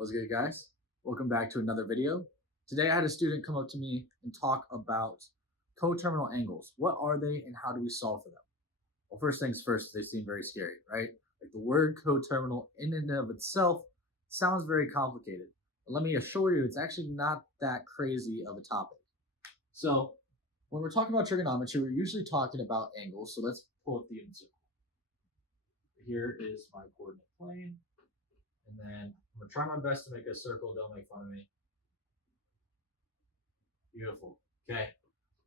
What's good, guys? Welcome back to another video. Today I had a student come up to me and talk about coterminal angles. What are they and how do we solve for them? Well, first things first, they seem very scary, right? Like the word coterminal in and of itself sounds very complicated. But let me assure you, it's actually not that crazy of a topic. So when we're talking about trigonometry, we're usually talking about angles. So let's pull up the unit circle. Here is my coordinate plane. And then I'm gonna try my best to make a circle, don't make fun of me. Beautiful, okay.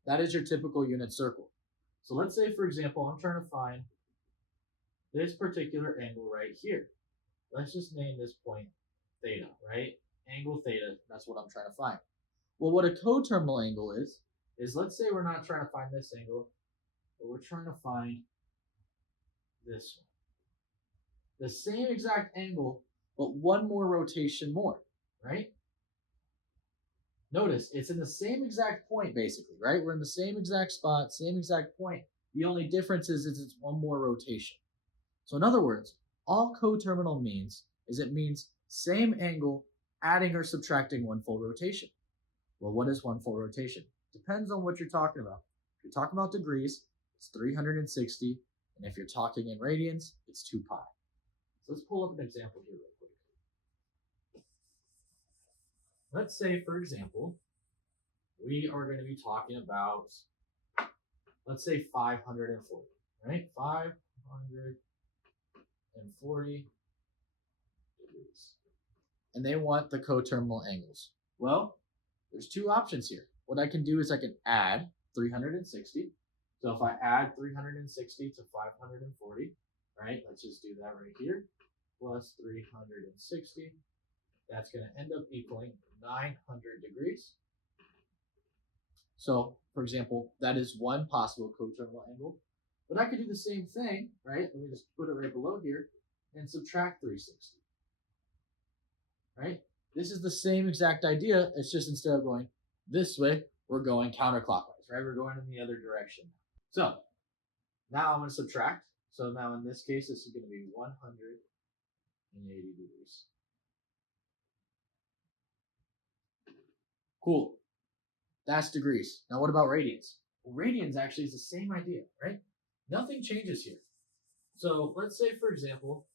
That is your typical unit circle. So let's say, for example, I'm trying to find this particular angle right here. Let's just name this point theta, right? Angle theta, that's what I'm trying to find. Well, what a coterminal angle is let's say we're not trying to find this angle, but we're trying to find this one. The same exact angle, but one more rotation more, right? Notice it's in the same exact point, basically, right? We're in the same exact spot, same exact point. The only difference is it's one more rotation. So in other words, all coterminal means is it means same angle, adding or subtracting one full rotation. Well, what is one full rotation? Depends on what you're talking about. If you're talking about degrees, it's 360, and if you're talking in radians, it's 2 pi. So let's pull up an example here real quick. Let's say, for example, we are going to be talking about, let's say 540, right? 540 degrees. And they want the coterminal angles. Well, there's two options here. What I can do is I can add 360. So if I add 360 to 540, right? Let's just do that right here. Plus 360. That's going to end up equaling 900 degrees. So, for example, that is one possible coterminal angle. But I could do the same thing, right? Let me just put it right below here and subtract 360. Right? This is the same exact idea. It's just instead of going this way, we're going counterclockwise, right? We're going in the other direction. So, now I'm going to subtract. So now in this case, this is going to be 180 degrees. Cool. That's degrees. Now what about radians? Well, radians actually is the same idea, right? Nothing changes here. So let's say, for example,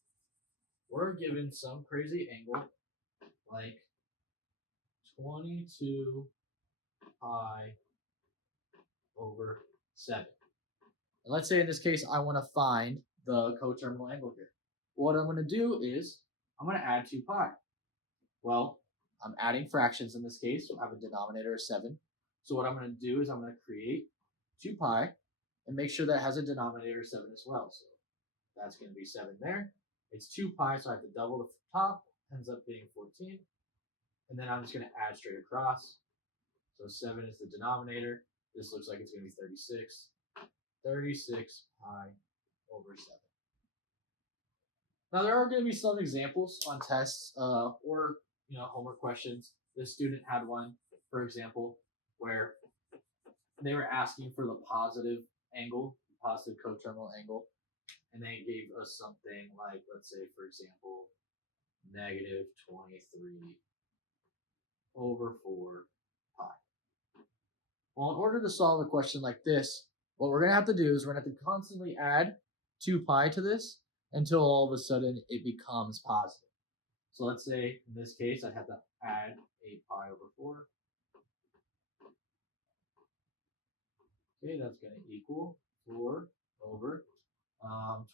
we're given some crazy angle like 22 pi over 7. And let's say in this case, I want to find the coterminal angle here. What I'm going to do is I'm going to add 2 pi. Well, I'm adding fractions in this case, so I have a denominator of 7. So what I'm going to do is I'm going to create 2 pi and make sure that has a denominator of 7 as well. So that's going to be 7 there. It's 2 pi, so I have to double the top, ends up being 14. And then I'm just going to add straight across. So 7 is the denominator. This looks like it's going to be 36. 36 pi over 7. Now there are going to be some examples on tests or homework questions. This student had one, for example, where they were asking for the positive angle, positive coterminal angle, and they gave us something like, let's say, for example, negative 23 over 4 pi. Well, in order to solve a question like this, what we're going to have to do is we're going to have to constantly add 2 pi to this until all of a sudden it becomes positive. So let's say in this case, I have to add 8 pi over 4. Okay, that's going to equal 4 over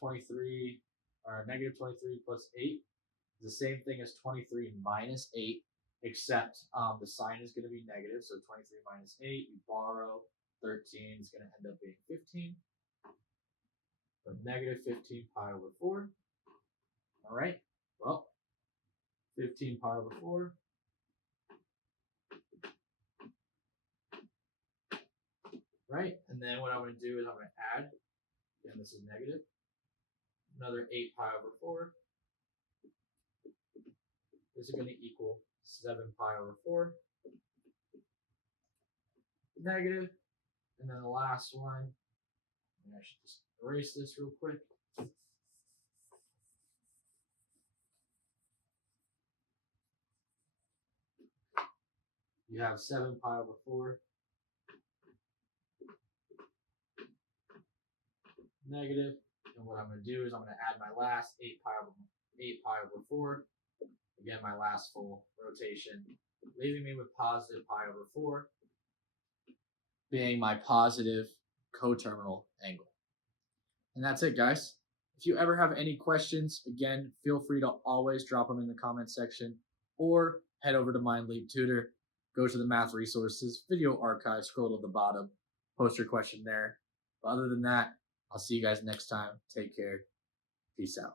23, or negative 23 plus 8. The same thing as 23 minus 8, except the sign is going to be negative. So 23 minus 8, you borrow 13 is going to end up being 15. So negative 15 pi over 4. All right, well, 15 pi over 4. Right, and then what I'm going to do is I'm going to add, again, this is negative, another 8 pi over 4. This is going to equal 7 pi over 4. Negative, and then the last one, I should just erase this real quick. you have 7 pi over 4 negative. And what I'm going to do is I'm going to add my last 8 pi over 4. Again, my last full rotation, leaving me with positive pi over 4 being my positive coterminal angle. And that's it, guys. If you ever have any questions, again, feel free to always drop them in the comment section or head over to MindLeap Tutor, go to the math resources, video archive, scroll to the bottom, post your question there. But other than that, I'll see you guys next time. Take care. Peace out.